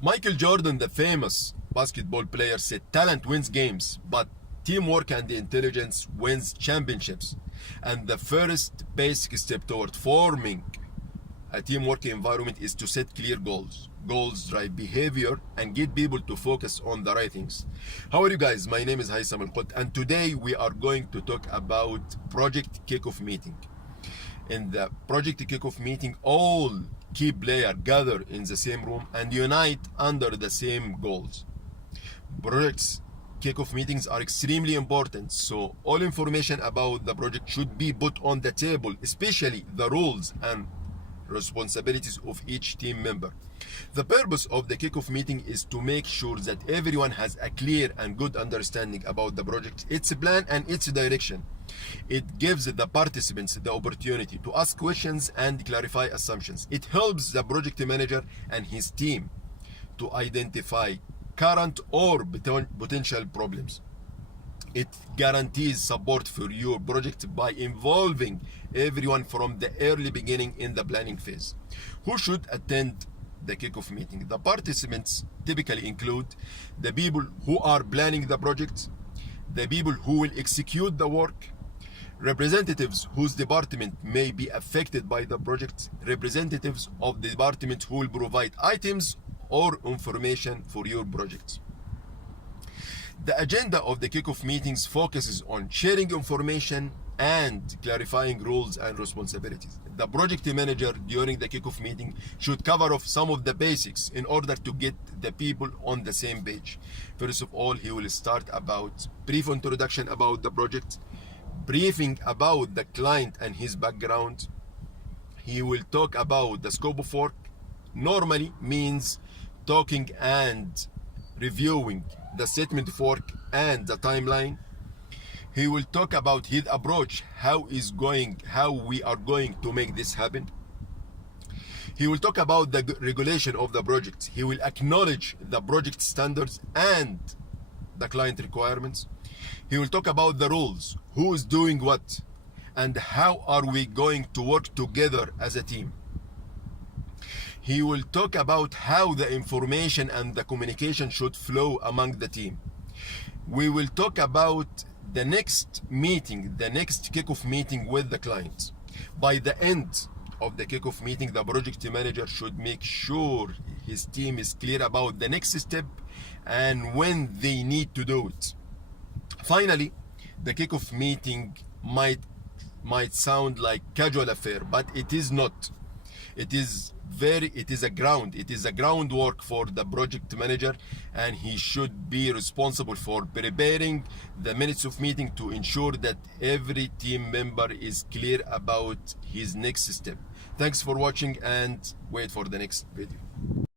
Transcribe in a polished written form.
Michael Jordan, the famous basketball player, said talent wins games, but teamwork and intelligence wins championships. And the first basic step toward forming a teamwork environment is to set clear goals. Goals drive behavior and get people to focus on the right things. How are you guys? My name is Haithamelkott, and today we are going to talk about project kickoff meeting. In the project kickoff meeting, all key players gather in the same room and unite under the same goals. Projects kickoff meetings are extremely important, so all information about the project should be put on the table, especially the roles and responsibilities of each team member. The purpose of the kickoff meeting is to make sure that everyone has a clear and good understanding about the project, its plan and its direction. It gives the participants the opportunity to ask questions and clarify assumptions. It helps the project manager and his team to identify current or potential problems. It guarantees support for your project by involving everyone from the early beginning in the planning phase. Who should attend the kickoff meeting? The participants typically include the people who are planning the project, the people who will execute the work, representatives whose department may be affected by the project, representatives of the department who will provide items or information for your project. The agenda of the kickoff meetings focuses on sharing information and clarifying roles and responsibilities. The project manager during the kickoff meeting should cover off some of the basics in order to get the people on the same page. First of all, he will start about brief introduction about the project, briefing about the client and his background. He will talk about the scope of work. Normally means talking and reviewing the statement of work and the timeline. He will talk about his approach, how we are going to make this happen. He will talk about the regulation of the project. He will acknowledge the project standards and the client requirements. He will talk about the rules, who is doing what, and how are we going to work together as a team. He will talk about how the information and the communication should flow among the team. We will talk about the next meeting, the next kickoff meeting with the client. By the end of the kickoff meeting, the project manager should make sure his team is clear about the next step and when they need to do it. Finally, the kickoff meeting might sound like casual affair, but it is not. It is a groundwork for the project manager, and he should be responsible for preparing the minutes of meeting to ensure that every team member is clear about his next step. Thanks for watching and wait for the next video.